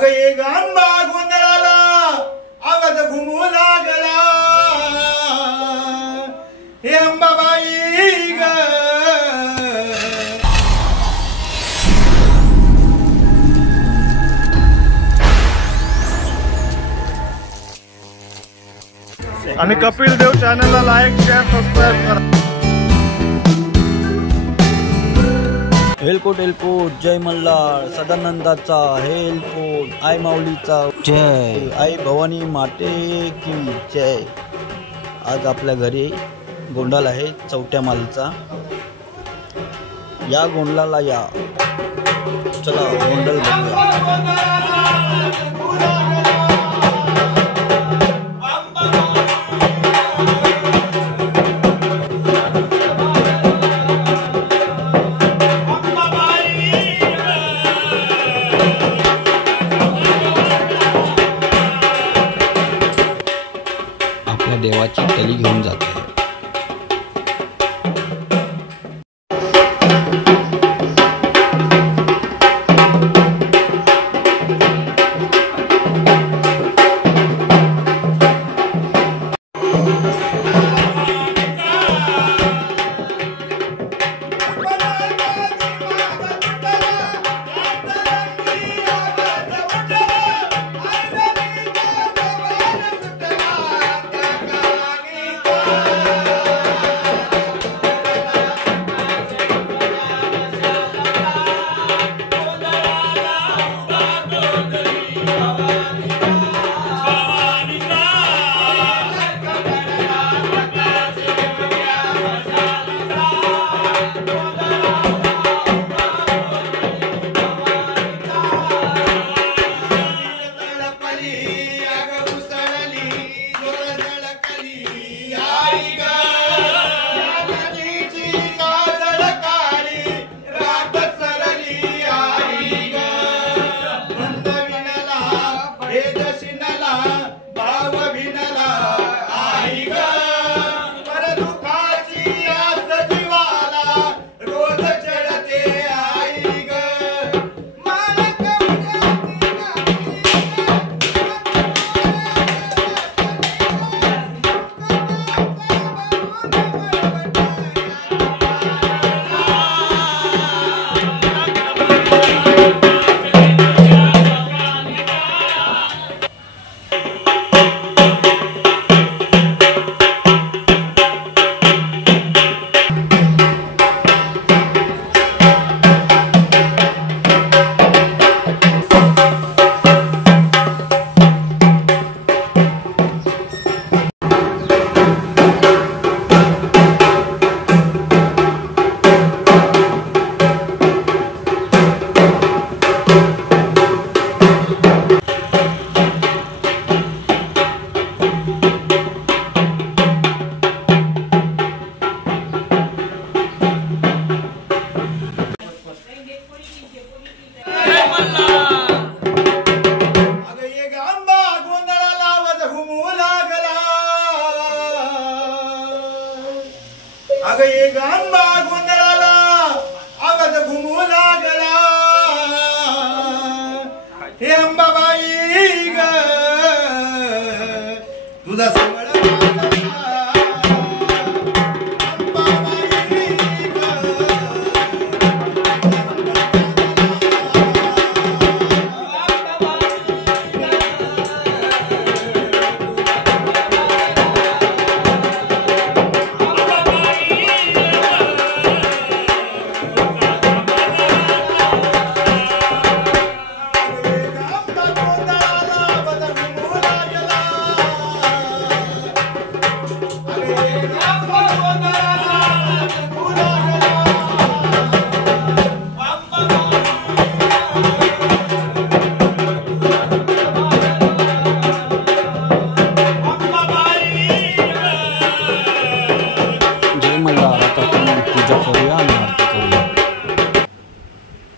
अगं ये गांबा गोंधळाला आवाज घुमू लागला हे अंबाबाई ग आणि कपिल देव चॅनलला लाईक शेअर सबस्क्राइब करा। हेलकोट हेलकोट जय मल्हार सदानंदाचा हेलकोट आई माऊलीचा जय आई भवानी माते की जय। आज आपल्या घरी गोंडाल आहे चौथ्या मालीचा। या गोंडलाला या चला गोंडल बघूया। देवाची टली घेऊन जाते। अगं ये गांबा गोंधळाला आवाज घुमू लागला हे अंबाबाई ग तुझा समळ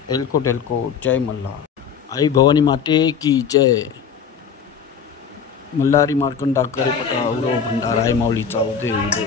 हेलकोट हेलकोट जय मल्हार आई भवानी माते की जय। मल्हारी मार्कंडा करे पटा उरो भंडारा आई माऊलीचा उदय उदय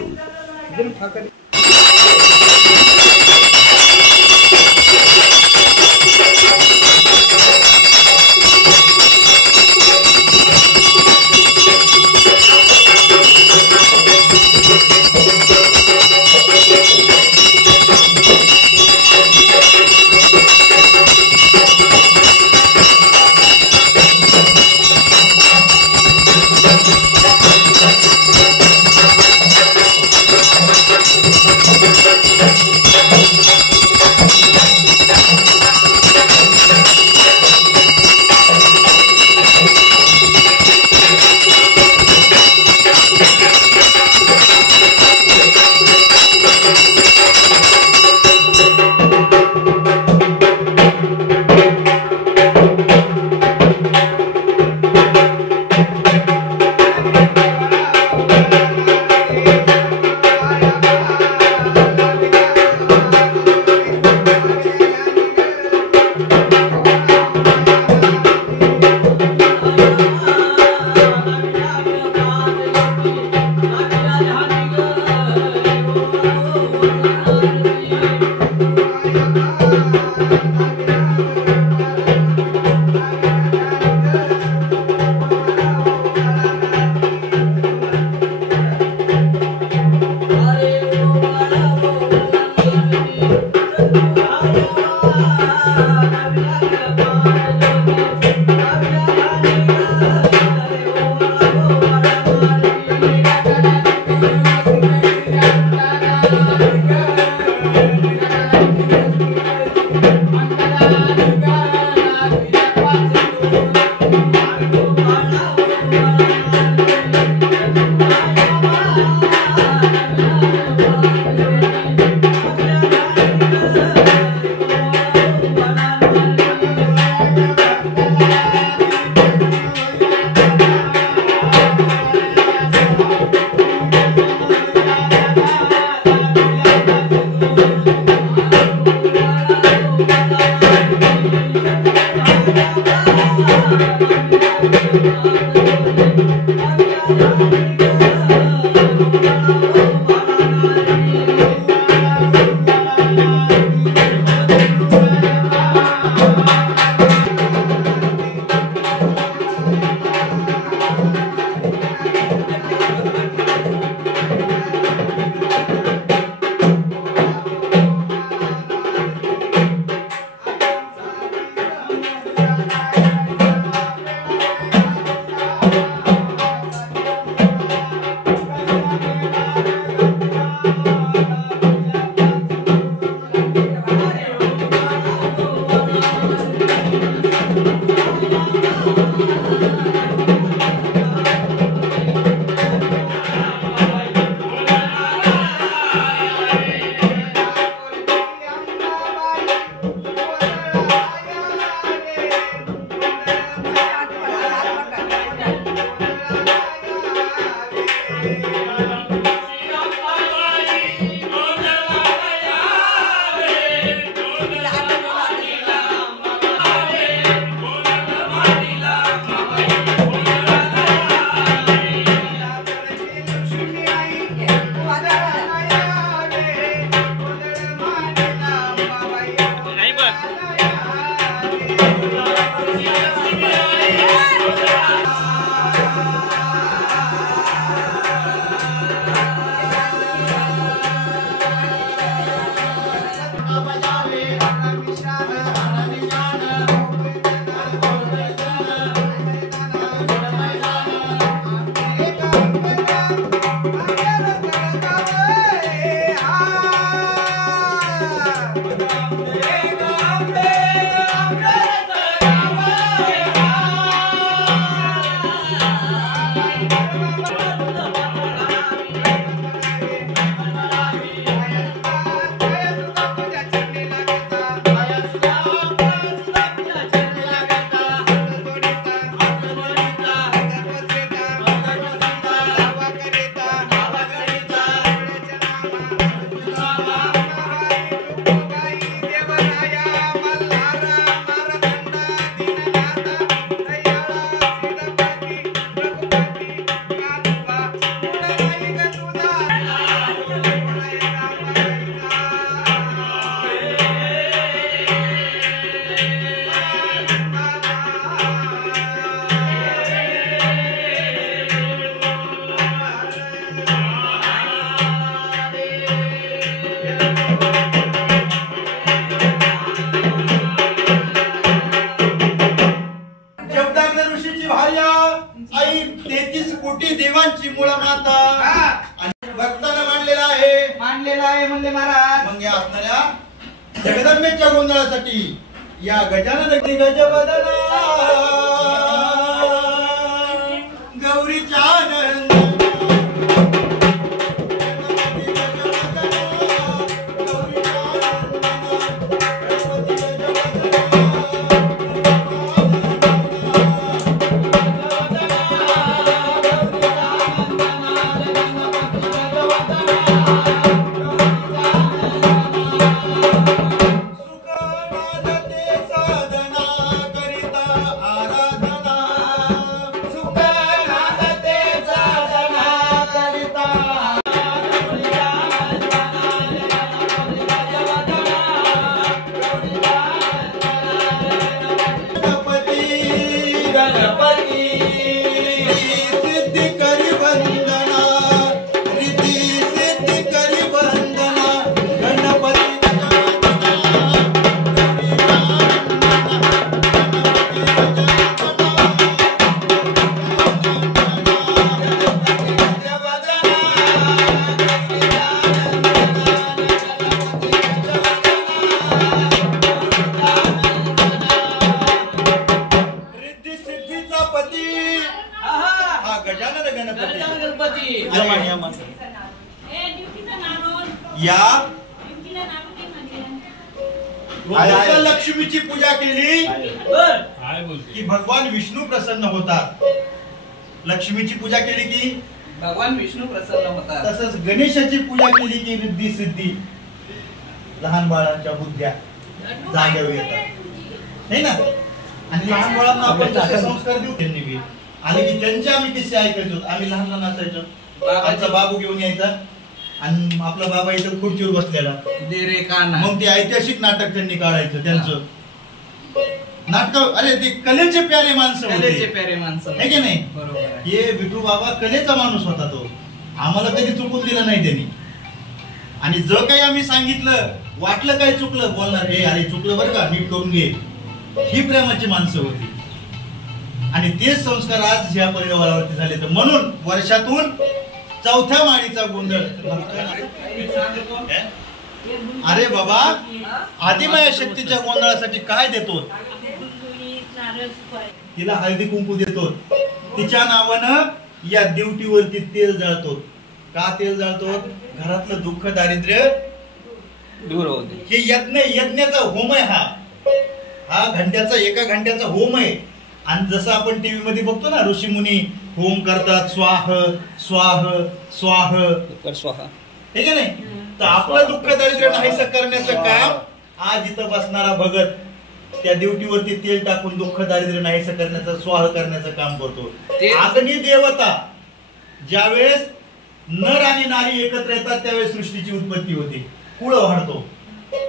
मांडलेला आहे म्हणले महाराज. मग या असणाऱ्या जगदंबेच्या गोंधळासाठी या गजानन गजवदना गौरीच्या या लक्ष्मीची पूजा केली की भगवान विष्णू प्रसन्न होतात. लक्ष्मीची पूजा केली की भगवान विष्णू प्रसन्न होतात. तसंच गणेशाची पूजा केली की रिद्धी सिद्धी लहान बाळांच्या बुद्ध्या जाग्यावर येतात नाही ना. आणि लहान बाळांना आपण तसे संस्कार देऊ. त्यांनी आले की त्यांचे आम्ही किस्से ऐकायचो. आम्ही लहान लहान असायचो. आमचा बाबू घेऊन यायचा आणि आपला बाबा इथं खुर्चीवर बसलेला. मग ते ऐतिहासिक नाटक त्यांनी काढायचं. त्यांचं नाटक अरे ते कलेचे प्यारे माणसं आहे की नाही. हे विठू बाबा कलेचा माणूस होता. तो आम्हाला कधी चुकून दिला नाही त्यांनी. आणि जर काही आम्ही सांगितलं वाटलं काही चुकलं बोलणार हे अरे चुकलं बरं का नीट करून घे. ही प्रेमाची माणसं होती. आणि तेच संस्कार आज ह्या परिवारावरती झाले. तर म्हणून वर्षातून चौथ्या माळीचा गोंधळ. अरे बाबा आदिमाया शक्तीच्या गोंधळासाठी काय देतो. तिला हळदी कुंकू देतो. तिच्या नावानं या दिवटीवरती तेल जाळतो. का तेल जाळतो. घरातलं दुःख दारिद्र्य दूर होते. हे यज्ञाचा होम आहे. हा घंट्याचा एका घंट्याचा होम आहे. आणि जसं आपण टीव्ही मध्ये बघतो ना ऋषी मुनी होम करतात स्वाह स्वाह स्वाह स्वाहा हे की नाही. तर आपलं दुःख दारिद्र्य नाहीसं करण्याचं काम आज इथं बसणारा भगत त्या ड्युटीवरती तेल टाकून दुःख दारिद्र्य नाहीसं करण्याचं स्वाह करण्याचं काम करतो. अग्नी देवता ज्यावेळेस नर आणि नारी एकत्र येतात त्यावेळेस सृष्टीची उत्पत्ती होते. कुळ वाढतो.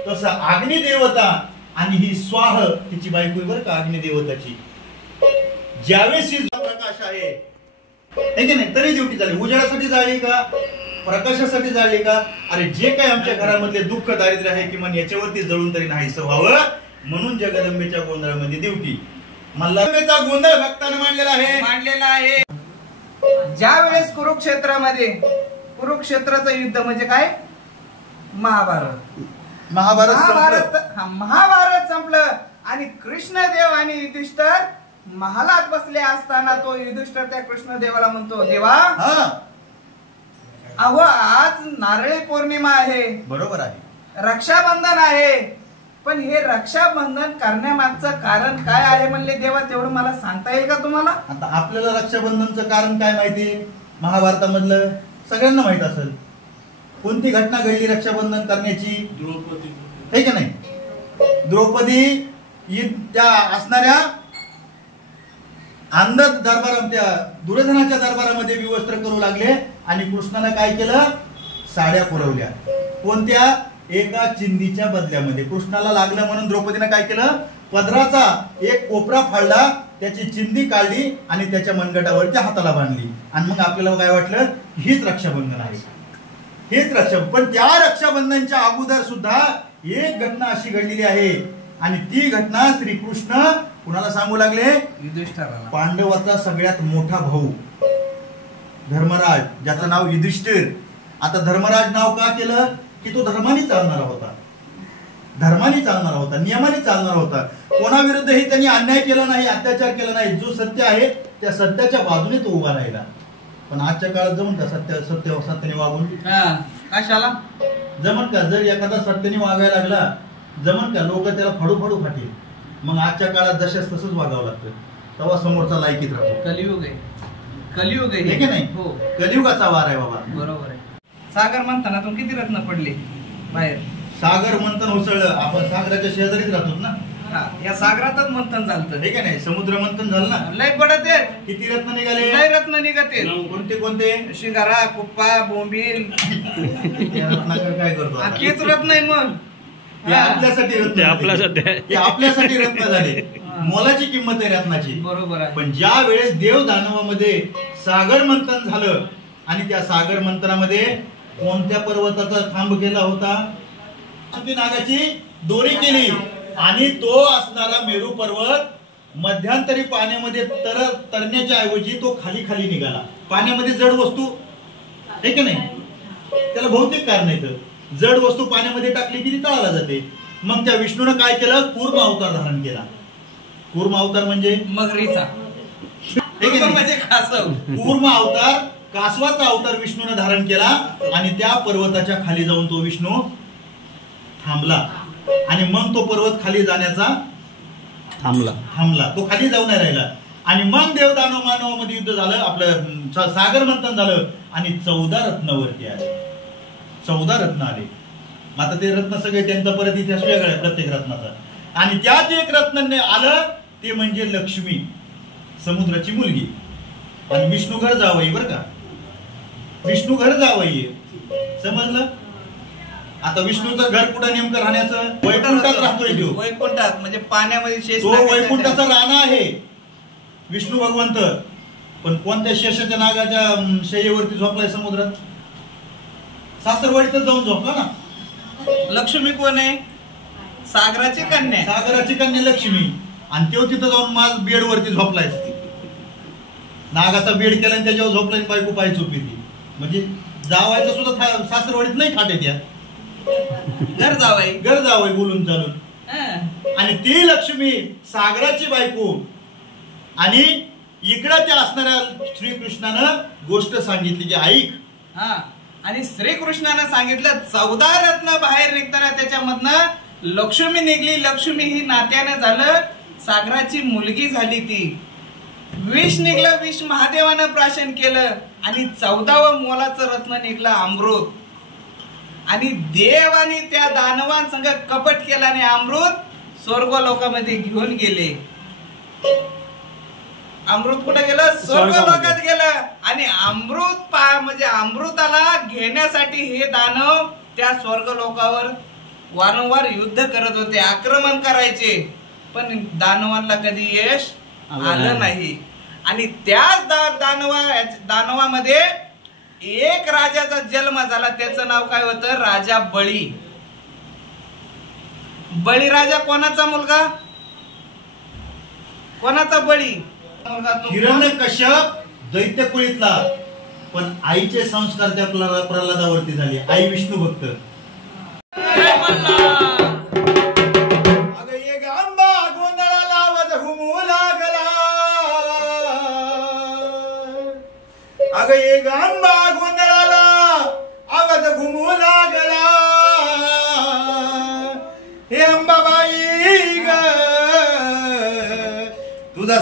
तसं अग्नी देवता आणि ही स्वाह तिची बायको बरं का अग्नी देवताची ज्यावेळेस प्रकाश आहे की नाही तरी ड्युटी झाली. उजेडासाठी जाळली का प्रकाशासाठी जाळली का. अरे जे काही आमच्या घरामधले दुःख दारिद्र्य आहे किमान याच्यावरती जळून तरी नाहीसं व्हावं म्हणून जगदंबेच्या गोंधळामध्ये ड्युटी. मल्हारचा गोंधळ भक्तांनी मांडलेला आहे. ज्या वेळेस कुरुक्षेत्राचं युद्ध म्हणजे काय महाभारत संपलं आणि कृष्णदेव आणि युधिष्ठिर महालात बसले असताना तो युधिष्ठिर त्या कृष्णदेवाला म्हणतो देवा अहो आज नारळी पौर्णिमा आहे. बरोबर आहे. रक्षाबंधन आहे. पण हे रक्षाबंधन करण्यामागचं कारण काय आहे म्हणले देवा तेवढं मला सांगता येईल का तुम्हाला. आता आपल्याला रक्षाबंधनचं कारण काय माहिती महाभारतामधलं सगळ्यांना माहित असेल. कोणती घटना घडली रक्षाबंधन करण्याची. द्रौपदी हे की नाही. द्रौपदी त्या असणाऱ्या अंधद दरबारात त्या दुर्योधनाच्या दरबारामध्ये विवस्त्र करू लागले आणि कृष्णाला काय केलं साड्या पुरवल्या. कोणत्या एका चिंधीच्या बदल्यामध्ये. कृष्णाला लागलं म्हणून द्रौपदीने काय केलं पदराचा एक कोपरा फाडला त्याची चिंधी काढली आणि त्याच्या मनगटावरती हाताला बांधली. आणि मग आपल्याला काय वाटलं हीच रक्षाबंधन आहे. हेच रक्षाबंधन. पण त्या रक्षाबंधनच्या अगोदर सुद्धा एक घटना अशी घडलेली आहे आणि ती घटना श्रीकृष्ण कुणाला सांगू लागले युधिष्ठिराला. पांडवाचा सगळ्यात मोठा भाऊ धर्मराज ज्याचं नाव युधिष्ठिर आता धर्मराज नाव का केलं की तो धर्माने चालणारा होता, धर्माने चालणारा होता, नियमाने चालणारा होता. कोणाविरुद्धही त्यांनी अन्याय केला नाही, अत्याचार केला नाही. जो सत्य आहे त्या सत्याच्या बाजूने तो उभा राहिला. पण आजच्या काळात जमन का सत्याने वागून? कशाला जमन का? जर एखादा सत्याने वागायला लागला जमन का? लोक त्याला फडू फाटील. मग आजच्या काळात जशाच तसंच वागावं लागतं, तेव्हा समोरचा लायकीत राहतो. कलियुग आहे, कलियुग आहे की नाही? हो, कलियुगाचा वार आहे बाबा. बरोबर आहे. सागर मंथनातून किती रत्न पडले बाहेर? सागर मंथन उसळलं. आपण सागराच्या शेजारीच राहतो ना. या सागरातच मंथन झालं, हे का नाही? समुद्र मंथन झालं ना. लय पडत आहेत. किती रत्न निघाले? लय रत्न निघते. कोणते कोणते? शिंगारा, कुप्पा, बोंबील. रत्नाकर काय करतो? हेच रत्न आहे. मग आपल्यासाठी रत्न, आपल्यासाठी रत्न झाले. मोलाची किंमत आहे रत्नाची. बरोबर आहे. पण ज्या वेळेस देव दानवामध्ये सागर मंथन झालं आणि त्या सागर मंथनामध्ये कोणत्या पर्वताचा खांब केला होता? नागाची दोरी केली आणि तो असणारा मेरू पर्वत मध्यंतरी पाण्यामध्ये तरण्याच्या ऐवजी तो खाली खाली निघाला. पाण्यामध्ये जड वस्तू आहे की नाही? त्याला भौतिक कारण आहे. जड वस्तू पाण्यामध्ये टाकली की ती तळाला जाते. मग त्या विष्णूने काय केलं? कूर्म अवतार धारण केला. कूर्म अवतार म्हणजे मगरीचा, म्हणजे कासव. कूर्म अवतार, कासवाचा अवतार विष्णूने धारण केला आणि त्या पर्वताच्या खाली जाऊन तो विष्णू थांबला. आणि मग तो पर्वत खाली जाण्याचा थांबला. तो खाली जाऊ नाही राहिला. आणि मग देव दानव मानवामध्ये युद्ध झालं, आपलं सागर मंथन झालं आणि 14 रत्न वरती आले. 14 रत्न आले. आता ते रत्न सगळे त्यांचा परत इतिहास वेगळा आहे प्रत्येक रत्नाचा. आणि त्यात एक रत्न आलं ते म्हणजे लक्ष्मी, समुद्राची मुलगी. आणि विष्णू घर जावई, बरं का? विष्णू घर जावई, समजलं? आता विष्णूचं घर कुठं नेमकं राहण्याचं? वैकुंठात राहतोय तो. वैकुंठात म्हणजे पाण्यामध्ये शेष. तो वैकुंठाचा राणा आहे विष्णू भगवंत. पण कोणत्या शेषाच्या नागाच्या शय्येवरती झोपलाय? समुद्रात. सासरवाडीतच जाऊन झोपला ना. लक्ष्मी कोण आहे? सागराची कन्या. सागराची कन्या लक्ष्मी. आणि तो तिथं जाऊन माझ बेडवरती झोपलाय. नागाचा बेड केला आणि त्याच्यावर झोपलाय. बायको पाय झोपी ती. म्हणजे जावायचं सुद्धा सासरवाडीत नाही खाटे त्या. घर जावई बोलून चालून. आणि ती लक्ष्मी सागराची बायको. आणि इकडं त्या असणाऱ्या श्रीकृष्णानं गोष्ट सांगितली की ऐक. आणि श्रीकृष्णानं सांगितलं 14 रत्न बाहेर निघताना त्याच्यामधनं लक्ष्मी निघली. लक्ष्मी ही नात्यानं झालं, सागराची मुलगी झाली ती. विष निघलं, विष महादेवानं प्राशन केलं. आणि 14वं मोलाचं रत्न निघलं अमृत. आणि देव आणि त्या दानवांसंग कपट केलं आणि अमृत स्वर्ग लोकांमध्ये घेऊन गेले. अमृत कुठे गेलं? स्वर्ग लोकात गेलं. आणि अमृत म्हणजे अमृताला घेण्यासाठी हे दानव त्या स्वर्ग लोकावर वारंवार युद्ध करत होते, आक्रमण करायचे. पण दानवांना कधी यश आलं नाही. आणि त्याच दानवामध्ये एक राजाचा जन्म झाला. त्याचं नाव काय होतं? राजा बळी. बळी राजा कोणाचा मुलगा? कोणाचा बळी? हिरण्यकश्यप दैत्य कुळीतला. पण आईचे संस्कार त्या प्रल्हादावरती झाले. आई विष्णू भक्त. अगं एक आंबा गोंधळाला आवाज घुमू लागला. अगं एक आंबा गोंधळाला आवाज घुमू लागला. हे अंबाबाई ग तुझा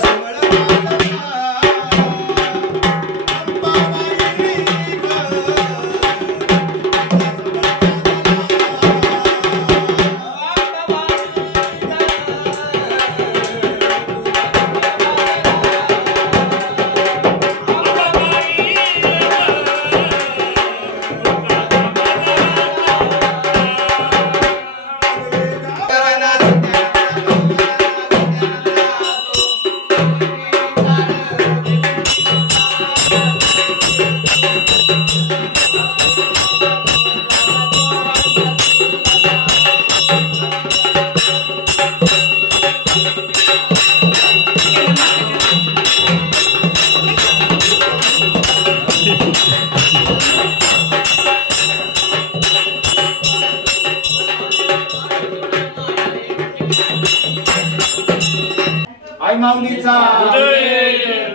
माऊलीचा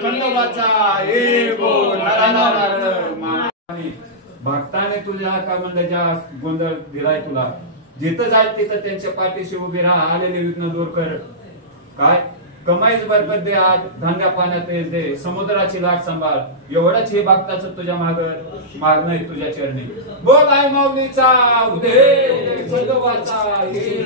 खंडोबाचा हे बोल भक्ताने तुझ्या का म्हणल्याच्या गोंधळ दिलाय तुला. जिथं जाईल तिथं त्यांच्या पाठीशी उभे राहा, आलेले विघ्न दूर कर. काय कमाईच बरकत दे, आज धंद्या पाण्यात दे, समुद्राची लाट सांभाळ. एवढंच हे भक्ताचं तुझ्या मागणं आहे तुझ्या चरणी. बोल आई माऊलीचा उदय खंडोबाचा हे